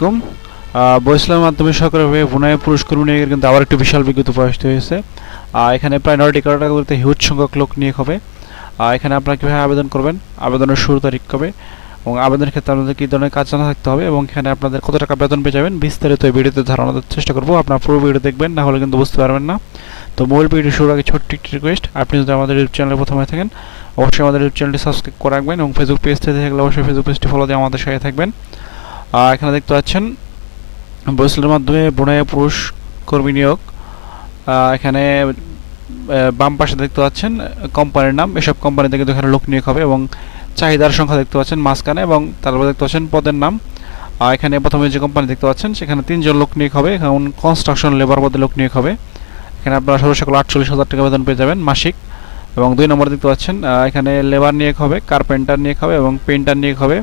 কম বইসলামের মাধ্যমে সরকারিভাবে ভুনায় পুরস্কার নিয়োগের কিন্তু আবার একটি বিশাল বিজ্ঞপ্তি প্রকাশিত হয়েছে। এখানে প্রায় 9টি ক্যাটাগরিতে হিউজ সংখ্যক লোক নিয়োগ হবে। এখানে আপনারা কীভাবে আবেদন করবেন, আবেদনের শুরু তারিখ কবে এবং আবেদনের ক্ষেত্রে আপনাদের কী ধরনের কাজ জানা থাকতে হবে এবং এখানে আপনাদের কত টাকা বেতন পেয়ে যাবেন বিস্তারিত এই ভিডিওতে ধারণা দেওয়ার চেষ্টা করবো। আপনারা পুরো ভিডিও দেখবেন, না হলে কিন্তু বুঝতে পারবেন না। তো মূল ভিডিও শুরুর আগে ছোট্ট একটি রিকোয়েস্ট, আপনি যদি আমাদের ইউটিউব চ্যানেলে প্রথম হয়ে থাকেন অবশ্যই আমাদের ইউটিউব চ্যানেলটি সাবস্ক্রাইব করে রাখবেন এবং ফেসবুক পেজ থেকে থাকলে অবশ্যই ফেসবুক পেজটি ফলো দিয়ে আমাদের সাথে থাকবেন। এখানে দেখতে পাচ্ছেন বইসলের মাধ্যমে বুনায় পুরুষ কর্মী নিয়োগ। এখানে বাম পাশে দেখতে পাচ্ছেন কোম্পানির নাম, এসব কোম্পানিতে কিন্তু এখানে লোক নিয়োগ হবে এবং চাহিদার সংখ্যা দেখতে পাচ্ছেন মাঝখানে এবং তারপরে দেখতে পাচ্ছেন পদের নাম। এখানে প্রথমে যে কোম্পানি দেখতে পাচ্ছেন সেখানে 3 জন লোক নিয়োগ হবে, এখন কনস্ট্রাকশন লেবার পদে লোক নিয়োগ হবে। এখানে আপনারা সর্বসকল 48,000 টাকা বেতন পেয়ে যাবেন মাসিক। এবং 2 নম্বরে দেখতে পাচ্ছেন এখানে লেবার নিয়োগ হবে, কার্পেন্টার নিয়োগ হবে এবং পেইন্টার নিয়োগ হবে।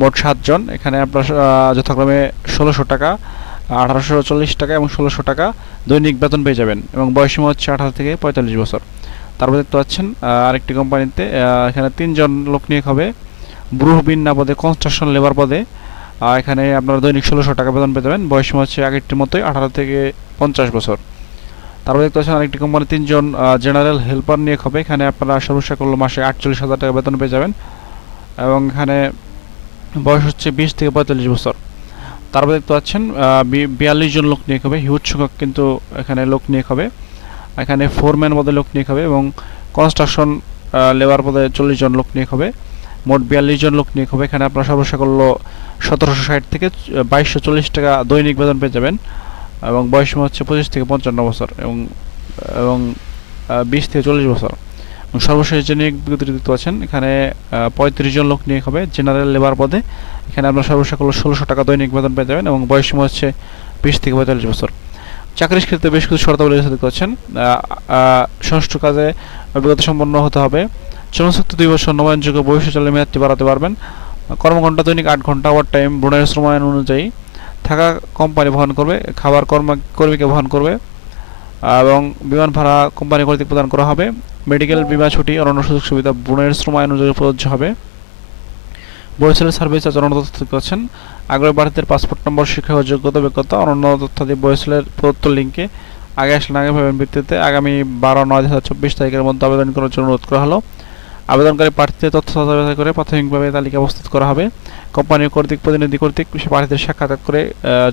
মোট 7 জন। এখানে আপনার যথাক্রমে 1600 টাকা, 1840 টাকা এবং 1600 টাকা দৈনিক বেতন পেয়ে যাবেন এবং বয়সীমা হচ্ছে 18 থেকে 45 বছর। তারপর দেখতে পাচ্ছেন আরেকটি কোম্পানিতে এখানে 3 জন লোক নিয়োগ হবে ব্রুহবিন্না পদে, কনস্ট্রাকশন লেবার পদে। এখানে আপনারা দৈনিক 1600 টাকা বেতন পেয়ে যাবেন, বয়সীমা হচ্ছে আগেরটির মতোই 18 থেকে 50 বছর। তারপর দেখতে পাচ্ছেন আরেকটি কোম্পানি 3 জন জেনারেল হেল্পার নিয়োগ হবে, এখানে আপনারা সর্বশেষ করলে মাসে 48,000 টাকা বেতন পেয়ে যাবেন এবং এখানে বয়স হচ্ছে 20 থেকে 45 বছর। তারপর দেখতে পাচ্ছেন 42 জন লোক নিয়োগ হবে, হিউজ সংখ্যক কিন্তু এখানে লোক নিয়োগ হবে। এখানে ফোরম্যান পদে লোক নিয়োগ হবে এবং কনস্ট্রাকশন লেবার পদে 40 জন লোক নিয়োগ হবে, মোট 42 জন লোক নিয়োগ হবে। এখানে আপনার সর্বশেষ করলে 1760 থেকে 2240 টাকা দৈনিক বেতন পেয়ে যাবেন এবং বয়সীমা হচ্ছে 25 থেকে 55 বছর এবং এবং 20 থেকে 40 বছর। সর্বশেষ যে নিয়োগ বিজ্ঞপ্তি দেখতে পাচ্ছেন এখানে 35 জন লোক নিয়োগ হবে জেনারেল লেবার পদে। এখানে আপনার সর্বশেষ করলে 1600 টাকা দৈনিক বেতন পেয়ে যাবেন এবং বয়সীমা হচ্ছে 20 থেকে 45 বছর। চাকরির ক্ষেত্রে বেশ কিছু শর্তাবলী দেখতে পাচ্ছেন। ষষ্ঠ কাজে অভিজ্ঞতা সম্পন্ন হতে হবে, শ্রমচুক্তি 2 বছর, নবায়নযোগ্য, ভবিষ্যৎ মেয়াদটি বাড়াতে পারবেন, কর্মঘণ্টা দৈনিক 8 ঘন্টা, ওভার টাইম, ব্রুনাইয়ের শ্রম আইন অনুযায়ী, থাকা কোম্পানি বহন করবে, খাবার কর্মীকে বহন করবে এবং বিমান ভাড়া কোম্পানি কর্তৃক প্রদান করা হবে। মেডিকেল বিমা ছুটি অন্যান্য সুযোগ সুবিধা ব্রুনাইয়ের শ্রম আইন অনুযায়ী প্রযোজ্য হবে। বয়সের সার্ভিস চার্জ অন্যান্য তথ্য দেখতে পাচ্ছেন। আগ্রহী প্রার্থীদের পাসপোর্ট নম্বর, শিক্ষা ও যোগ্যতা, অভিজ্ঞতা অন্যান্য তথ্যাদি বয়সের প্রদত্ত লিঙ্কে আগে আসলে আগে ভাবেন ভিত্তিতে আগামী 12/9/2024 তারিখের মধ্যে আবেদন করার জন্য অনুরোধ করা হলো। আবেদনকারী প্রার্থীদের তথ্য যাচাই করে প্রাথমিকভাবে তালিকা প্রস্তুত করা হবে। কোম্পানির প্রতিনিধি কর্তৃক প্রার্থীদের সাক্ষাৎ করে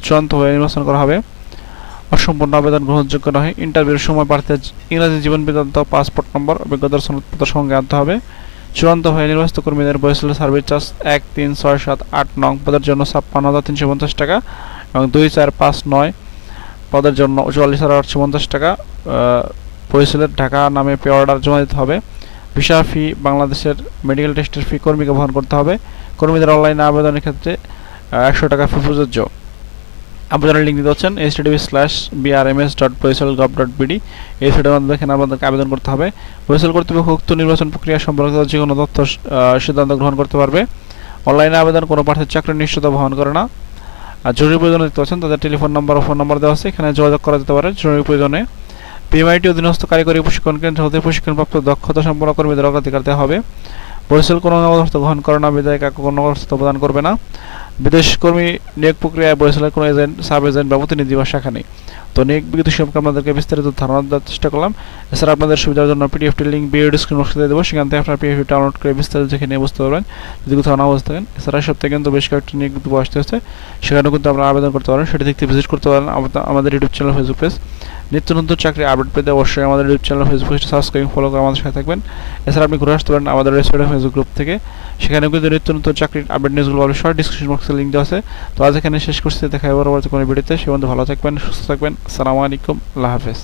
চূড়ান্তভাবে নির্বাচন করা হবে। অসম্পূর্ণ আবেদন গ্রহণযোগ্য নয়। ইন্টারভিউর সময় প্রার্থীদের ইংরাজি জীবন বৃত্তান্ত, পাসপোর্ট নম্বর, অভিজ্ঞতার সনদপত্র সঙ্গে আনতে হবে। চূড়ান্ত হয়ে নির্বাচিত কর্মীদের বয়সের সার্ভিস চার্জ 1, 3, 6, 7, 8 নং পদের জন্য 56,350 টাকা এবং 2, 4, 5, 9 পদের জন্য 44,850 টাকা বয়সের ঢাকা নামে পে অর্ডার জমা দিতে হবে। ভিসা ফি, বাংলাদেশের মেডিকেল টেস্টের ফি কর্মীকে বহন করতে হবে। কর্মীদের অনলাইনে আবেদনের ক্ষেত্রে 100 টাকা ফি প্রযোজ্য। আবেদনের লিঙ্ক দিতে হচ্ছেন https:/brms.boisel.gov.bd। এই সাইটের মাধ্যমে এখানে আপনাদেরকে আবেদন করতে হবে। বরিশাল কর্তৃপক্ষ উক্ত নির্বাচন প্রক্রিয়া সম্পর্কিত যে কোনো তথ্য সিদ্ধান্ত গ্রহণ করতে পারবে। অনলাইনে আবেদন কোনো প্রার্থীর চাকরির নিশ্চয়তা বহন করে না। আর জরুরি প্রয়োজনে দেখতে পাচ্ছেন তাদের টেলিফোন নাম্বার ও ফোন নাম্বার দেওয়া আছে, এখানে যোগাযোগ করা যেতে পারে জরুরি প্রয়োজনে। পিএমআইটি অধীনস্থ কারিগরি প্রশিক্ষণ কেন্দ্র হতে প্রশিক্ষণপ্রাপ্ত দক্ষতা সম্পন্ন কর্মীদের অগ্রাধিকার দেওয়া হবে। বরিশাল কোনো নগদ অর্থ গ্রহণ করে না, বিধায়ক কোনো নগদ অর্থ প্রদান করবে না। বিদেশ কর্মী নিয়োগ প্রক্রিয়ায় বরিশালের কোনো এজেন্ট, সাব এজেন্ট বা প্রতিনিধি বা শাখা নেই। তো নিয়োগ বিজ্ঞপ্তি সম্পর্কে আপনাদেরকে বিস্তারিত ধারণা দেওয়ার চেষ্টা করলাম। এছাড়া আপনাদের সুবিধার জন্য পিডিএফটি লিঙ্ক ভিডিও ডিসক্রিপশন বক্সে দিয়ে দেবো, সেখান থেকে আপনারা পিডিএফটি ডাউনলোড করে বিস্তারিত দেখে নিয়ে বুঝতে পারবেন যদি কোথাও না বুঝতে থাকেন। এছাড়া সপ্তাহে কিন্তু বেশ কয়েকটি নিয়োগ বিজ্ঞপ্তি আসতে হচ্ছে, সেখানেও কিন্তু আপনারা আবেদন করতে পারেন, সেটি দেখতে ভিজিট করতে পারেন আমাদের ইউটিউব চ্যানেল, ফেসবুক পেজ। নিত্য নতুন চাকরি আপডেট পেতে অবশ্যই আমাদের ইউটিউব চ্যানেল, ফেসবুক পেজটি সাবস্ক্রাইব ফলো করে আমাদের সাথে থাকবেন। এছাড়া আপনি ঘুরে আসতে পারেন আমাদের রেজিস্টার্ড ফেসবুক গ্রুপ থেকে, সেখানে কিন্তু নিত্য নতুন চাকরির আপডেট নিউজগুলো পাবেন, শর্ট ডিসক্রিপশন বক্সে লিঙ্ক দেওয়া আছে। তো আজ এখানে শেষ করছি, দেখা হবে পরবর্তী কোনো ভিডিওতে। সে বন্ধু ভালো থাকবেন, সুস্থ থাকবেন। আসসালামু আলাইকুম, আল্লাহ হাফেজ।